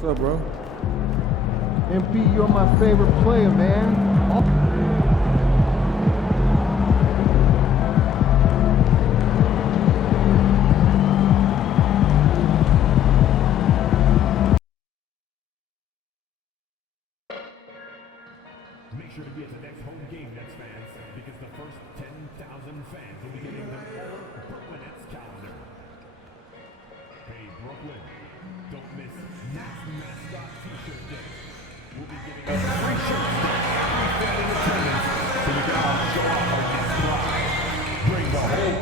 What's up, bro? MP, you're my favorite player, man. Make sure to be at the next home game, Nets fans, because the first 10,000 fans will be getting their own Brooklyn Nets calendar. Hey, Brooklyn, don't miss Nets Mascot T-shirt Day. We'll be giving out free shirts to every fan in attendance so we can all show off our Nets pride. Bring the whole...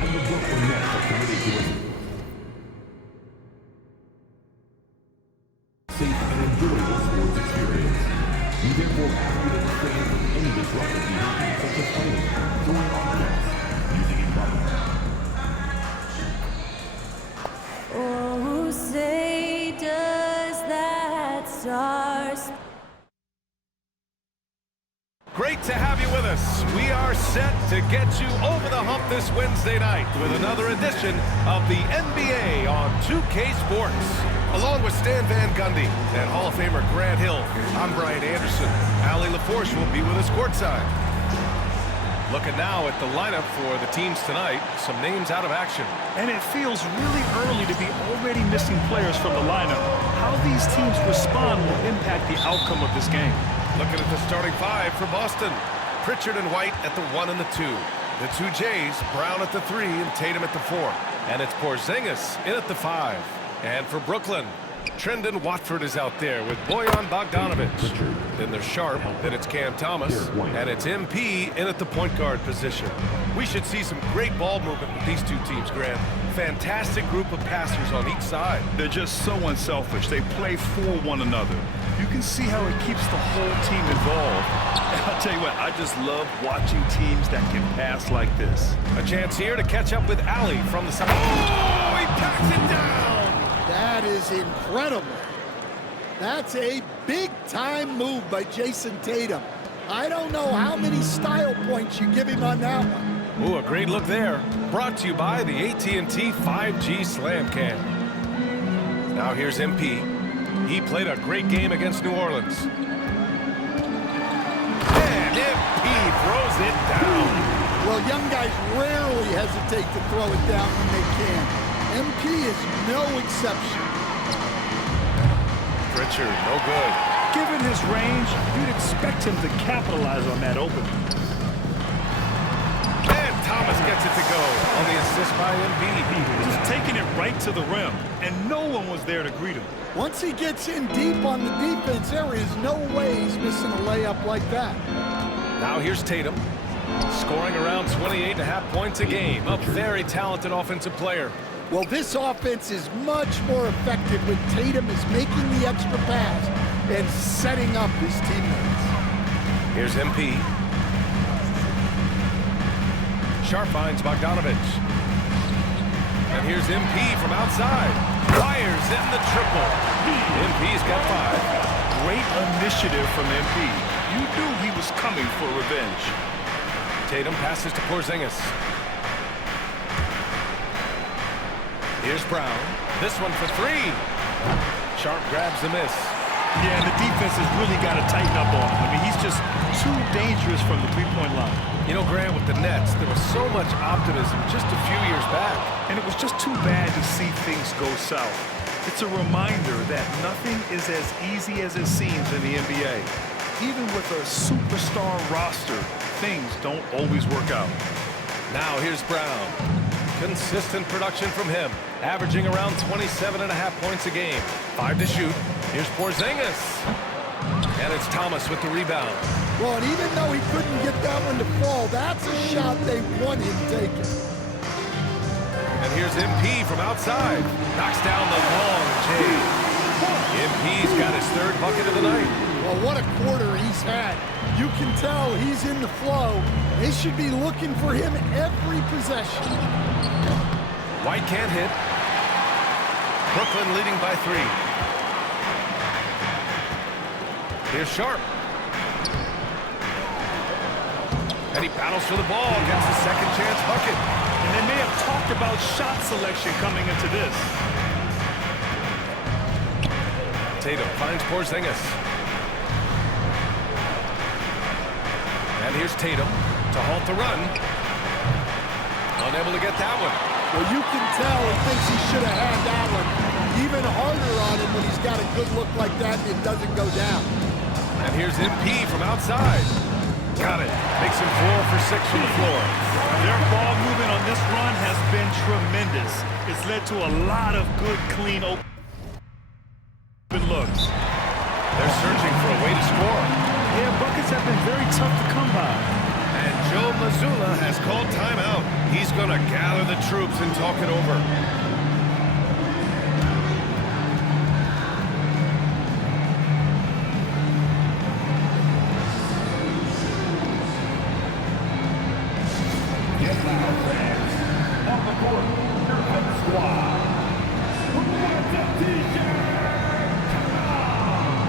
And the Brooklyn Nets are committed to a safe and enjoyable sports experience. We therefore ask you to refrain from any disruptive behavior such as fighting, throwing objects, using improper. Oh, say does that star... Great to have you with us. We are set to get you over the hump this Wednesday night with another edition of the NBA on 2K Sports. Along with Stan Van Gundy and Hall of Famer Grant Hill, I'm Brian Anderson. Allie LaForce will be with us courtside. Looking now at the lineup for the teams tonight, some names out of action. And it feels really early to be already missing players from the lineup. How these teams respond will impact the outcome of this game. Looking at the starting five for Boston. Pritchard and White at the 1 and the 2. The two Jays, Brown at the 3 and Tatum at the 4. And it's Porzingis in at the 5. And for Brooklyn, Trendon Watford is out there with Bojan Bogdanovic. Then there's Sharp, then it's Cam Thomas, and it's MP in at the point guard position. We should see some great ball movement with these two teams, Grant. Fantastic group of passers on each side. They're just so unselfish. They play for one another. You can see how it keeps the whole team involved. And I'll tell you what, I just love watching teams that can pass like this. A chance here to catch up with Allie from the side. Oh, he packs it down! That is incredible. That's a big-time move by Jason Tatum. I don't know how many style points you give him on that one. Ooh, a great look there. Brought to you by the AT&T 5G Slam Cam. Now here's MP. He played a great game against New Orleans. And MP throws it down. Well, young guys rarely hesitate to throw it down when they can. MP is no exception. Pritchard, no good. Given his range, you'd expect him to capitalize on that opening. And Thomas gets it to go on the assist by MP. Just taking it right to the rim, and no one was there to greet him. Once he gets in deep on the defense, there is no way he's missing a layup like that. Now here's Tatum, scoring around 28.5 points a game. A very talented offensive player. Well, this offense is much more effective when Tatum is making the extra pass and setting up his teammates. Here's MP. Sharp finds Bogdanovich. And here's MP from outside. Fires in the triple. MP's got 5. Great initiative from MP. You knew he was coming for revenge. Tatum passes to Porzingis. Here's Brown. This one for 3. Sharp grabs the miss. Yeah, and the defense has really got to tighten up on him. I mean, he's just too dangerous from the three-point line. You know, Grant, with the Nets, there was so much optimism just a few years back. And it was just too bad to see things go south. It's a reminder that nothing is as easy as it seems in the NBA. Even with a superstar roster, things don't always work out. Now here's Brown. Consistent production from him, averaging around 27.5 points a game. 5 to shoot. Here's Porzingis. And it's Thomas with the rebound. Well, and even though he couldn't get that one to fall, that's a shot they want him taking. And here's MP from outside. Knocks down the long J. MP's got his 3rd bucket of the night. Well, what a quarter he's had. You can tell he's in the flow. They should be looking for him every possession. White can't hit. Brooklyn leading by 3. Here's Sharp. And he battles for the ball, gets a second chance bucket. And they may have talked about shot selection coming into this. Tatum finds Porzingis. And here's Tatum to halt the run. Unable to get that one. Well, you can tell he thinks he should have had that one. Even harder on him when he's got a good look like that and it doesn't go down. And here's MP from outside. Got it. Makes him 4 for 6 from the floor. Their ball movement on this run has been tremendous. It's led to a lot of good, clean, open looks. They're searching for a way to score. Yeah, buckets have been very tough to come by. And Joe Mazzulla has called timeout. He's going to gather the troops and talk it over. Get loud, fans. On the court, here comes the squad. Who wants a t-shirt? Come on!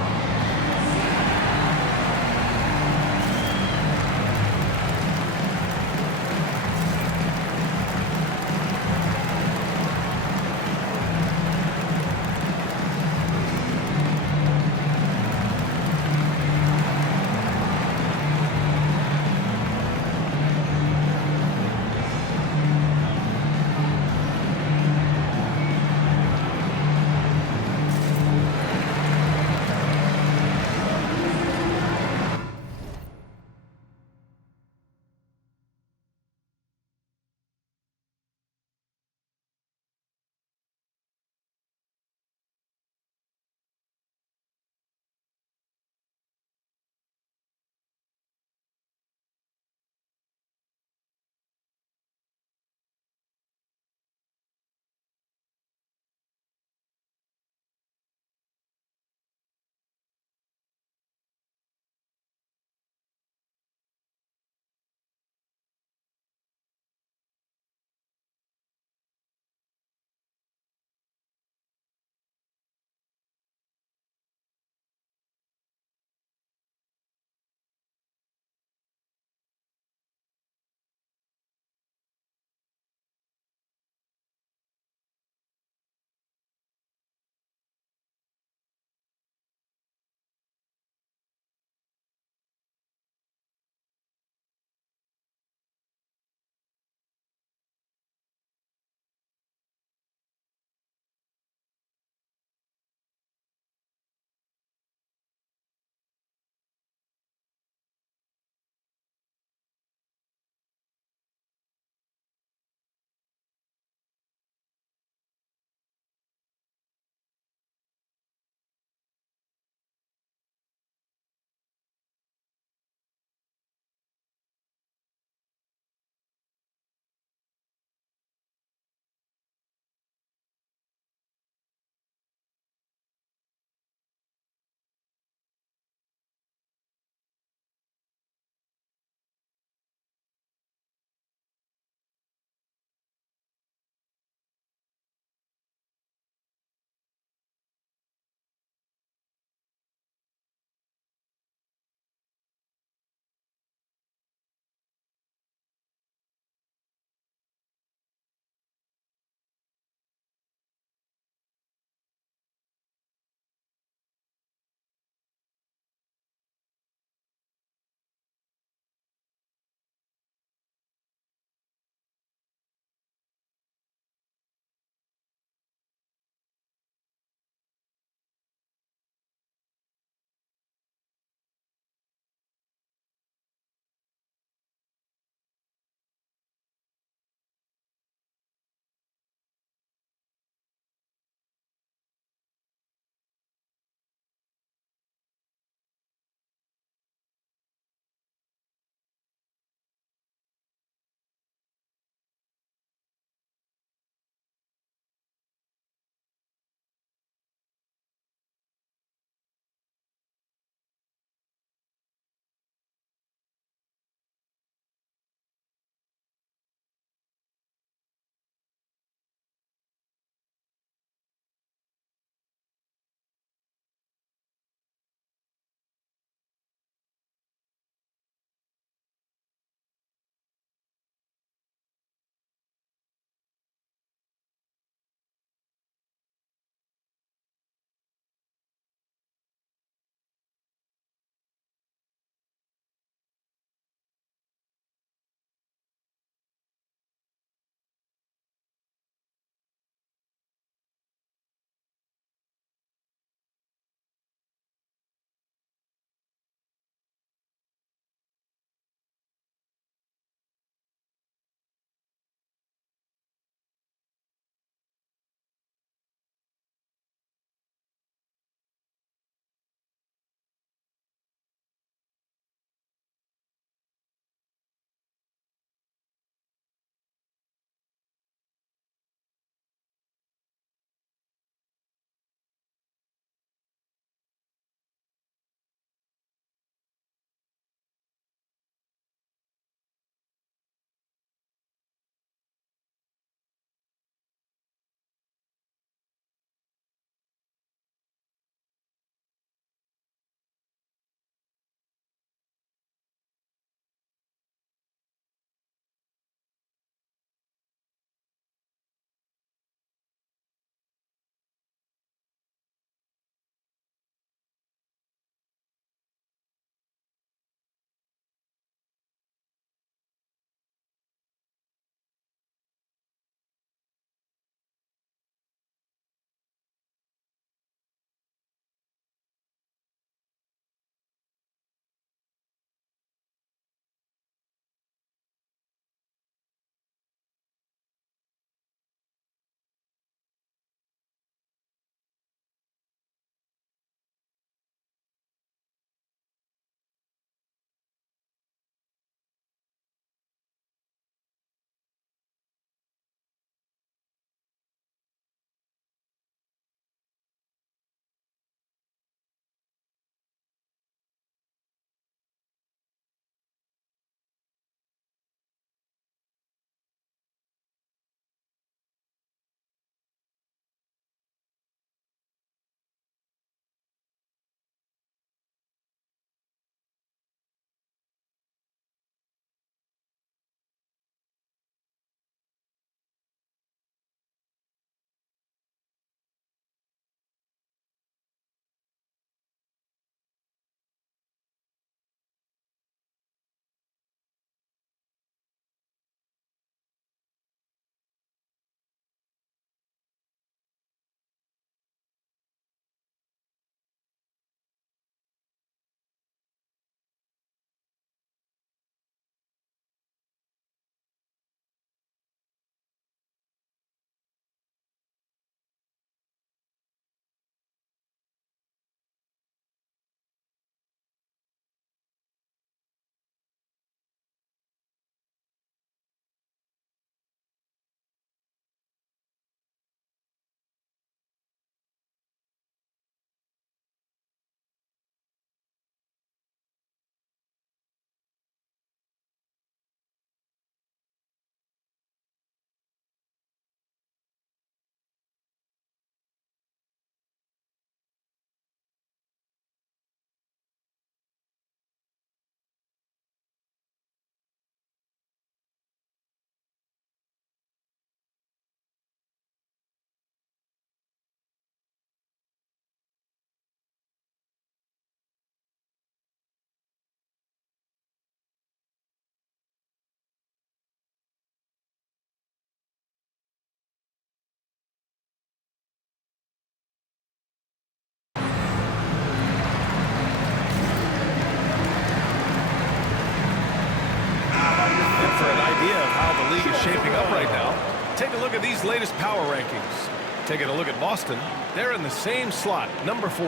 look at these latest power rankings. Taking a look at Boston, they're in the same slot, number 4.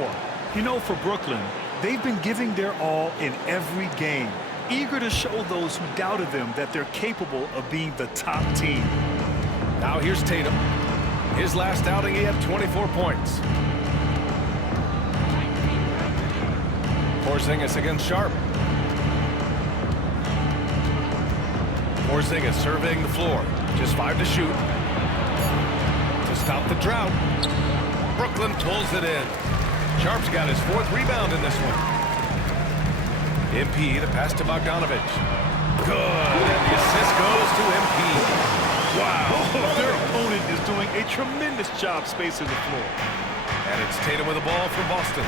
You know, for Brooklyn, they've been giving their all in every game, eager to show those who doubted them that they're capable of being the top team. Now here's Tatum. His last outing, he had 24 points. Porzingis against Sharp. Porzingis surveying the floor. Just 5 to shoot. To stop the drought. Brooklyn pulls it in. Sharp's got his 4th rebound in this one. MP, the pass to Bogdanovic. Good. And the assist goes to MP. Wow, their opponent is doing a tremendous job spacing the floor. And it's Tatum with the ball for Boston.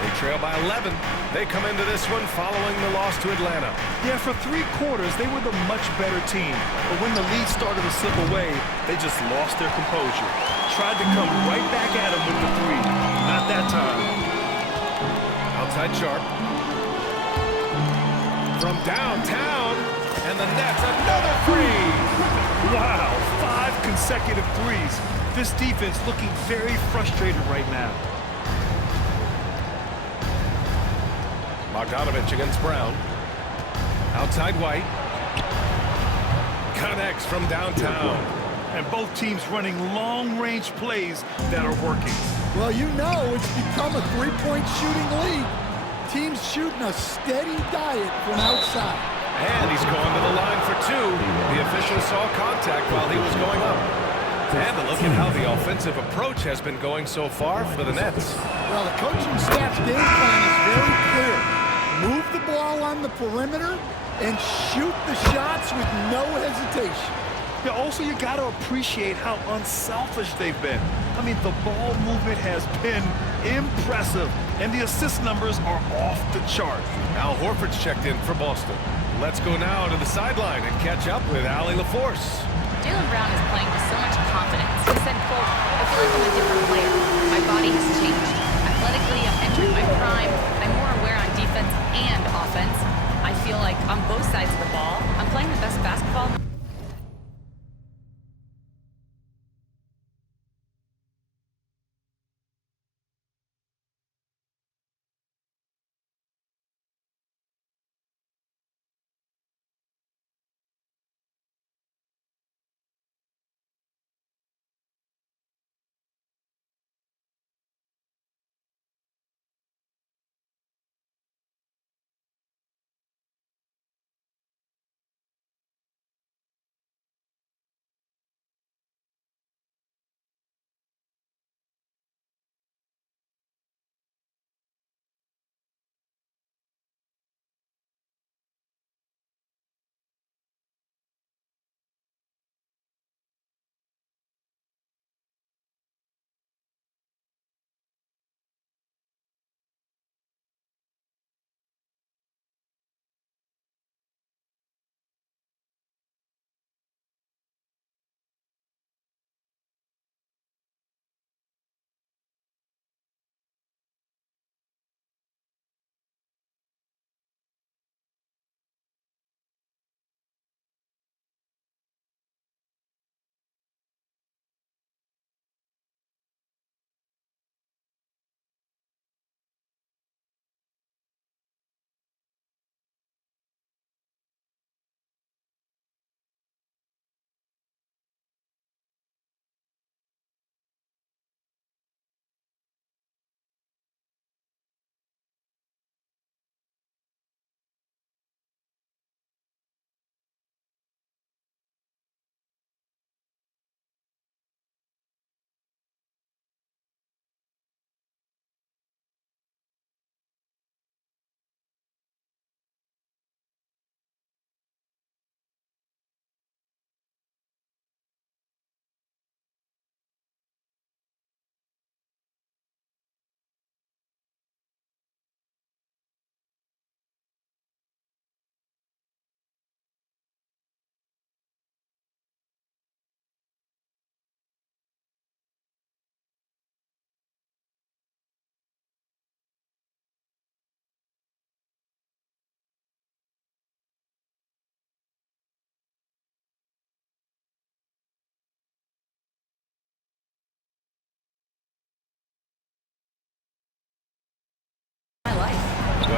They trail by 11. They come into this one following the loss to Atlanta. Yeah, for 3 quarters, they were the much better team. But when the lead started to slip away, they just lost their composure. Tried to come right back at him with the 3. Not that time. Outside Sharp. From downtown. And the Nets, another 3. Wow, 5 consecutive threes. This defense looking very frustrated right now. Bogdanovic against Brown. Outside White. Connects from downtown. And both teams running long-range plays that are working. Well, you know it's become a three-point shooting league. Teams shooting a steady diet from outside. And he's going to the line for 2. The official saw contact while he was going up. And a look at how the offensive approach has been going so far for the Nets. Well, the coaching staff's game plan is very clear. Move the ball on the perimeter and shoot the shots with no hesitation. Yeah, also, you got to appreciate how unselfish they've been. I mean, the ball movement has been impressive, and the assist numbers are off the chart. Al Horford's checked in for Boston. Let's go now to the sideline and catch up with Allie LaForce. Jaylen Brown is playing with so much confidence. He said, quote, I feel like I'm a different player. My body has changed. Athletically, I'm entering my prime. I'm more aware on defense and offense. I feel like on both sides of the ball, I'm playing the best basketball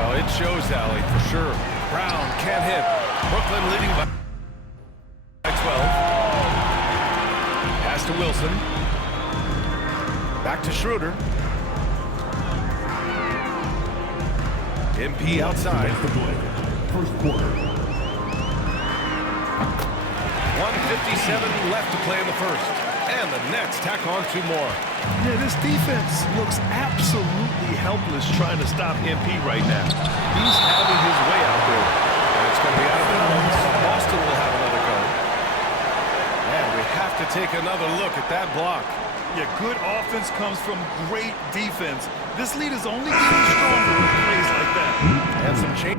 Oh, it shows, Allie, for sure. Brown can't hit. Brooklyn leading by 12. Pass to Wilson. Back to Schroeder. MP outside. The play. First quarter. 1:57 left to play in the first. And the Nets tack on 2 more. Yeah, this defense looks absolutely helpless trying to stop MP right now. He's having his way out there. And it's going to be out of bounds. Boston will have another go. And we have to take another look at that block. Yeah, good offense comes from great defense. This lead is only getting stronger with plays like that. And some change.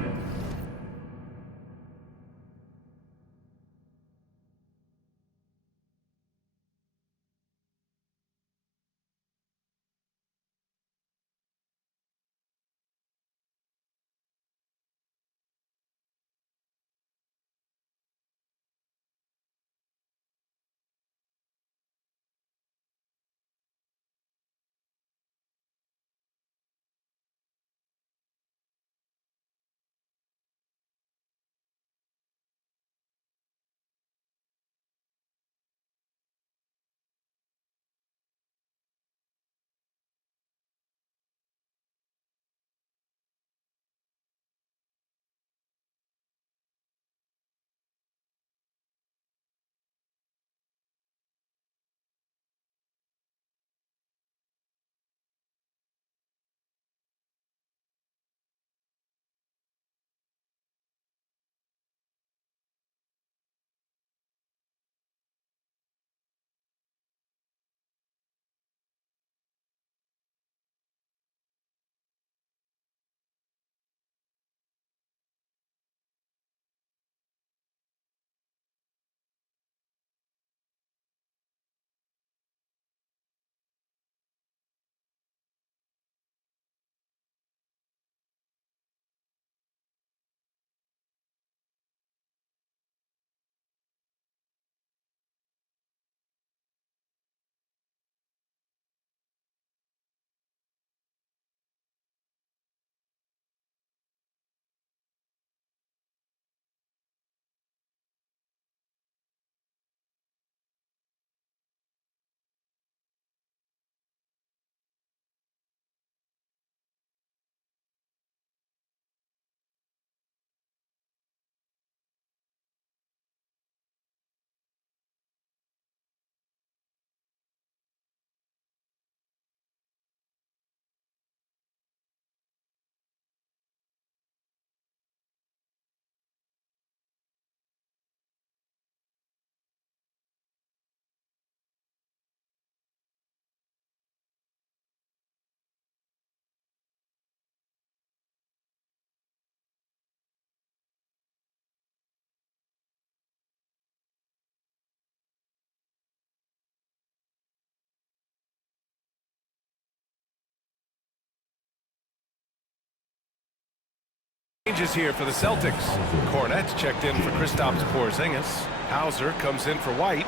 Changes here for the Celtics. Cornette's checked in for Kristaps Porzingis. Hauser comes in for White.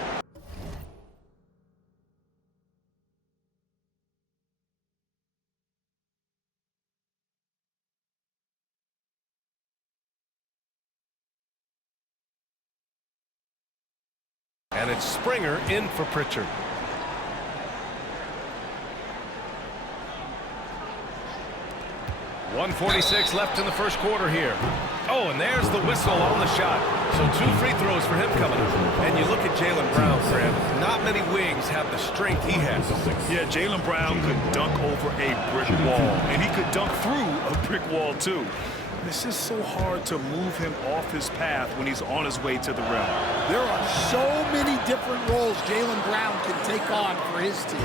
And it's Springer in for Pritchard. .146 left in the first quarter here. Oh, and there's the whistle on the shot. So 2 free throws for him coming up. And you look at Jaylen Brown, Fran. Not many wings have the strength he has. Yeah, Jaylen Brown could dunk over a brick wall. And he could dunk through a brick wall, too. It's just so hard to move him off his path when he's on his way to the rim. There are so many different roles Jaylen Brown can take on for his team.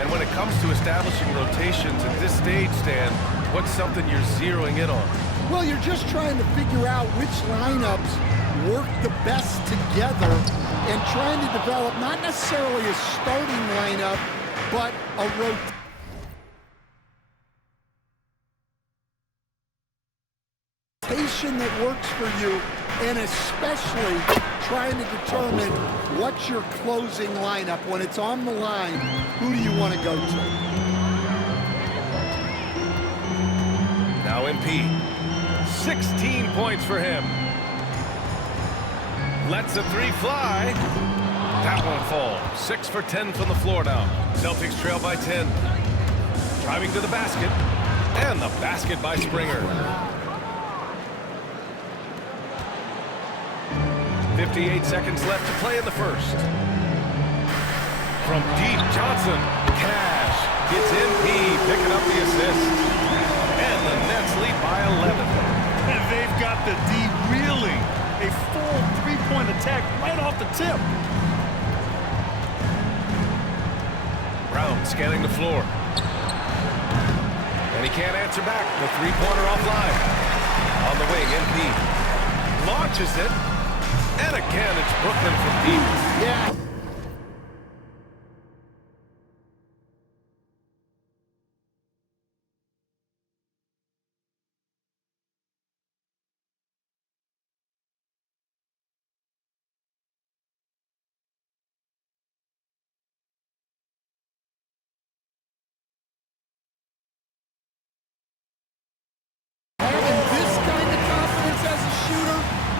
And when it comes to establishing rotations at this stage, Stan, what's something you're zeroing in on? Well, you're just trying to figure out which lineups work the best together and trying to develop not necessarily a starting lineup, but a rotation that works for you, and especially trying to determine what's your closing lineup. When it's on the line, who do you want to go to? Now MP. 16 points for him. Lets the three fly. That one falls. 6 for 10 from the floor now. Celtics trail by 10. Driving to the basket. And the basket by Springer. 58 seconds left to play in the first. From deep, Johnson. Cash gets MP, picking up the assist. And the Nets lead by 11. And they've got the D reeling. A full three-point attack right off the tip. Brown scanning the floor. And he can't answer back. The three-pointer offline. On the wing, MP. Launches it. And again, it's Brooklyn from deep. Yeah.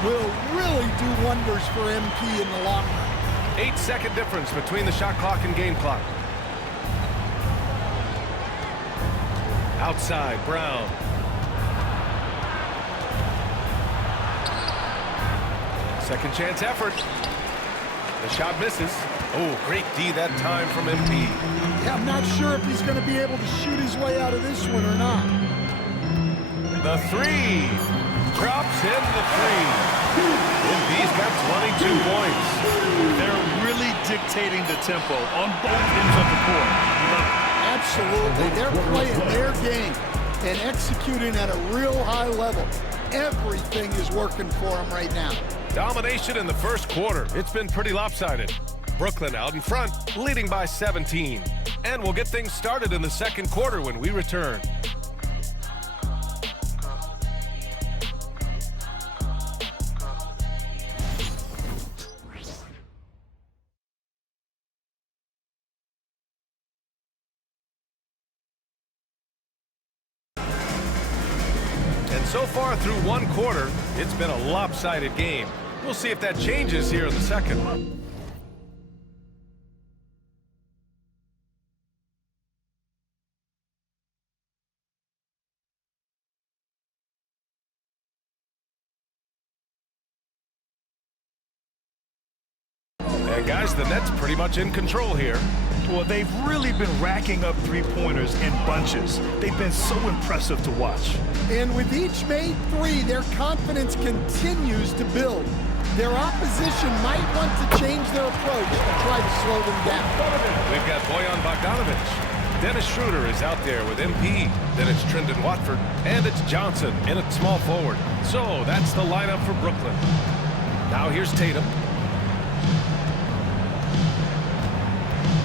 Will really do wonders for MP in the long run. 8-second difference between the shot clock and game clock. Outside, Brown. Second chance effort. The shot misses. Oh, great D that time from MP. Yeah, I'm not sure if he's going to be able to shoot his way out of this one or not. The three. Drops in the three. MP's got 22 points. They're really dictating the tempo on both ends of the court. Absolutely. They're playing their game and executing at a real high level. Everything is working for them right now. Domination in the first quarter. It's been pretty lopsided. Brooklyn out in front, leading by 17. And we'll get things started in the second quarter when we return. So far through one quarter, it's been a lopsided game. We'll see if that changes here in the second. And guys, the Nets pretty much in control here. Well, they've really been racking up three-pointers in bunches. They've been so impressive to watch. And with each made three, their confidence continues to build. Their opposition might want to change their approach to try to slow them down. We've got Bojan Bogdanovic. Dennis Schroeder is out there with MP. Then it's Trendon Watford. And it's Johnson in at small forward. So that's the lineup for Brooklyn. Now here's Tatum.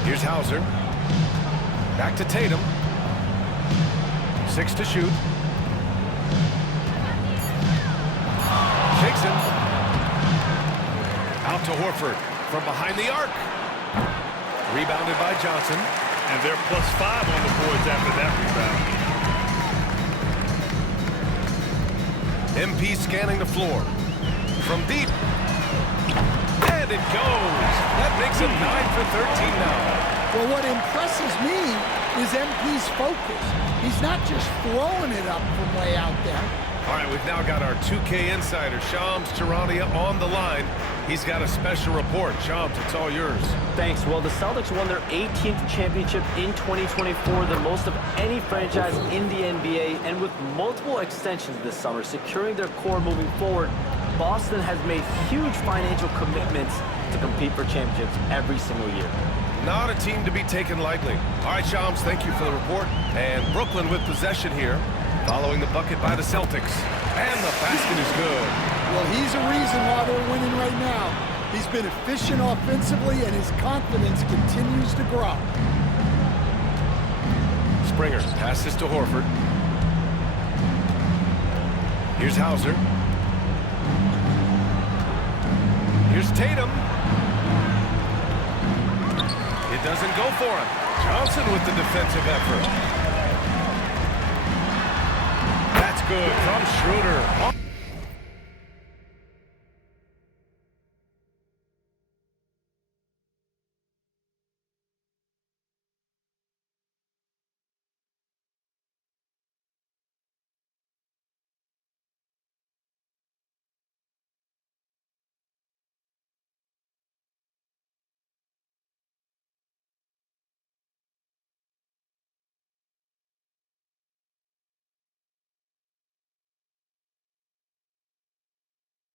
Here's Hauser. Back to Tatum. 6 to shoot. Shakes him. Out to Horford from behind the arc. Rebounded by Johnson. And they're +5 on the boards after that rebound. MP scanning the floor. From deep. And it goes. That makes it 9 for 13 now. Well, what impresses me is MP's focus. He's not just throwing it up from way out there. All right, we've now got our 2K insider, Shams Charania, on the line. He's got a special report. Shams, it's all yours. Thanks. Well, the Celtics won their 18th championship in 2024, the most of any franchise in the NBA, and with multiple extensions this summer, securing their core moving forward, Boston has made huge financial commitments to compete for championships every single year. Not a team to be taken lightly. All right, Shams, thank you for the report. And Brooklyn with possession here, following the bucket by the Celtics. And the basket is good. Well, he's a reason why they're winning right now. He's been efficient offensively, and his confidence continues to grow. Springer passes to Horford. Here's Hauser. Here's Tatum. It doesn't go for him. Johnson with the defensive effort. That's good from Schroeder.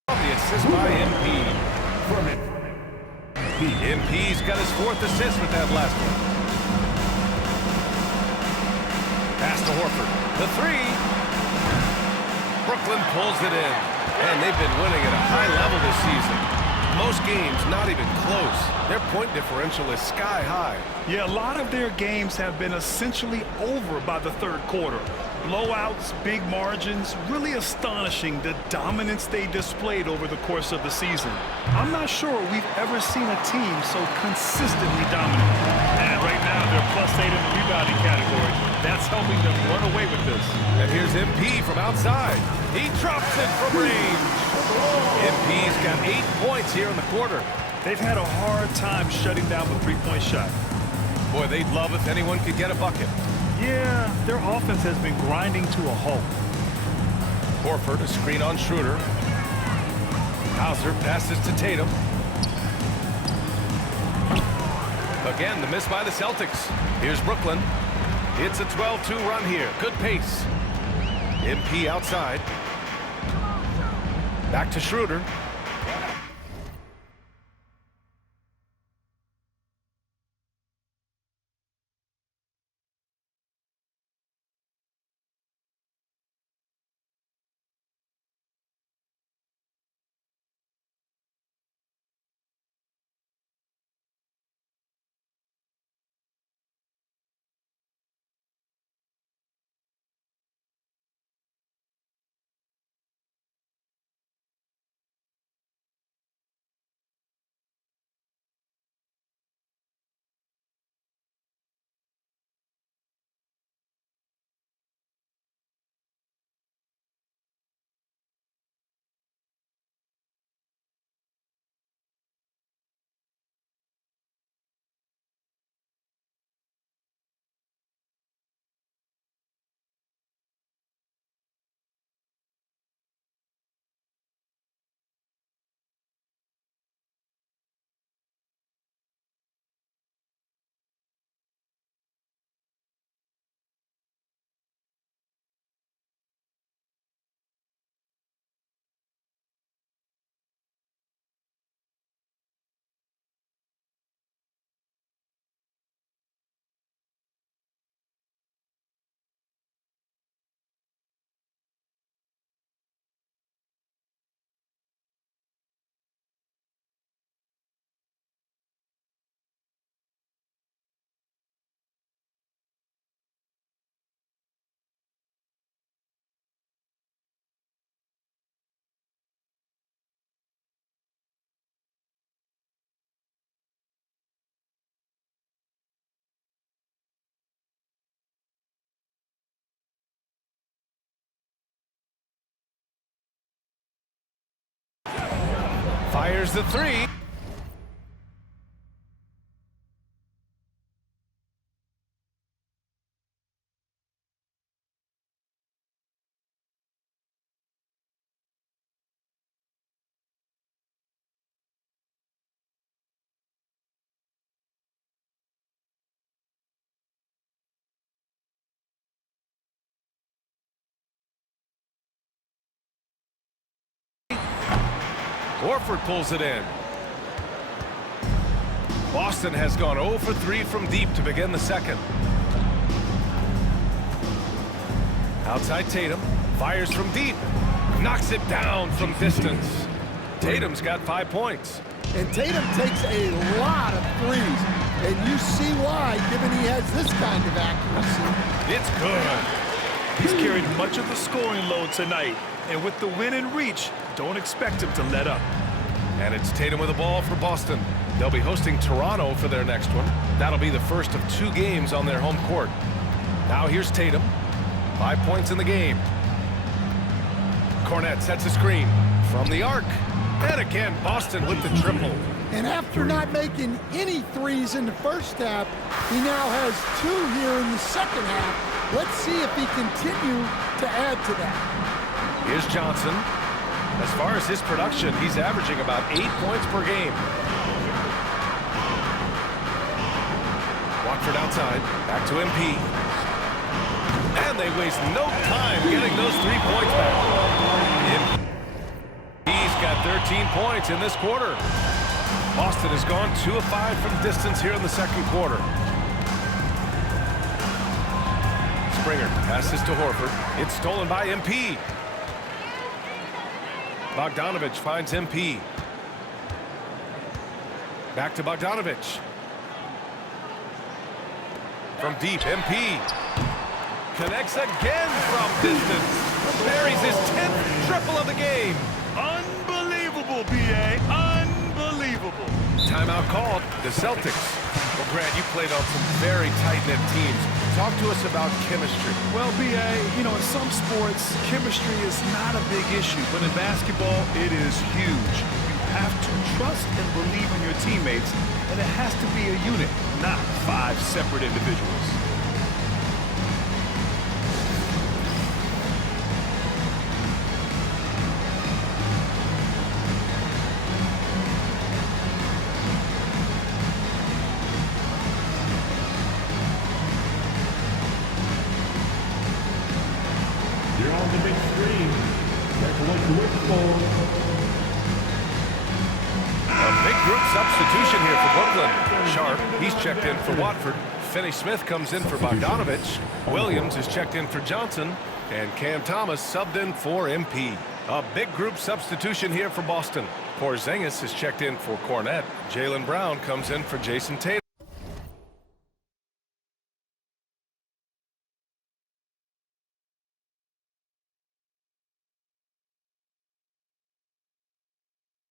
The assist by MP. MP's got his 4th assist with that last one. Pass to Horford. The 3. Brooklyn pulls it in. And they've been winning at a high level this season. Most games not even close. Their point differential is sky high. Yeah, a lot of their games have been essentially over by the third quarter. Blowouts, big margins, really astonishing the dominance they displayed over the course of the season. I'm not sure we've ever seen a team so consistently dominant. And right now, they're +8 in the rebounding category. That's helping them run away with this. And here's MP from outside. He drops it from range. MP's got 8 points here in the quarter. They've had a hard time shutting down the three-point shot. Boy, they'd love if anyone could get a bucket. Yeah, their offense has been grinding to a halt. Horford, a screen on Schroeder. Hauser passes to Tatum. Again, the miss by the Celtics. Here's Brooklyn. It's a 12-2 run here. Good pace. MP outside. Back to Schroeder. Fires the 3. Horford pulls it in. Boston has gone 0 for 3 from deep to begin the second. Outside Tatum, fires from deep, knocks it down from distance. Tatum's got 5 points. And Tatum takes a lot of threes, and you see why, given he has this kind of accuracy. It's good. He's carried much of the scoring load tonight, and with the win in reach, don't expect him to let up. And it's Tatum with the ball for Boston. They'll be hosting Toronto for their next one. That'll be the first of 2 games on their home court. Now here's Tatum. 5 points in the game. Cornette sets a screen from the arc. And again, Boston with the triple. And after not making any threes in the first half, he now has 2 here in the second half. Let's see if he continues to add to that. Here's Johnson. As far as his production, he's averaging about 8 points per game. Watford outside, back to MP. And they waste no time getting those 3 points back. He's got 13 points in this quarter. Boston has gone 2 of 5 from distance here in the second quarter. Springer passes to Horford. It's stolen by MP. Bogdanovich finds MP. Back to Bogdanovich. From deep, MP. Connects again from distance. Buries his 10th triple of the game. Unbelievable, B.A. Unbelievable. Timeout called. The Celtics. Well, Grant, you played on some very tight-knit teams. Talk to us about chemistry. Well, B.A., you know, in some sports, chemistry is not a big issue, but in basketball, it is huge. You have to trust and believe in your teammates, and it has to be a unit, not 5 separate individuals. You're on the big screen. Take a look to it for. A big group substitution here for Brooklyn. Sharp, he's checked in for Watford. Finney-Smith comes in for Bogdanovich. Williams is checked in for Johnson. And Cam Thomas subbed in for MP. A big group substitution here for Boston. Porzingis is checked in for Cornette. Jaylen Brown comes in for Jason Tatum.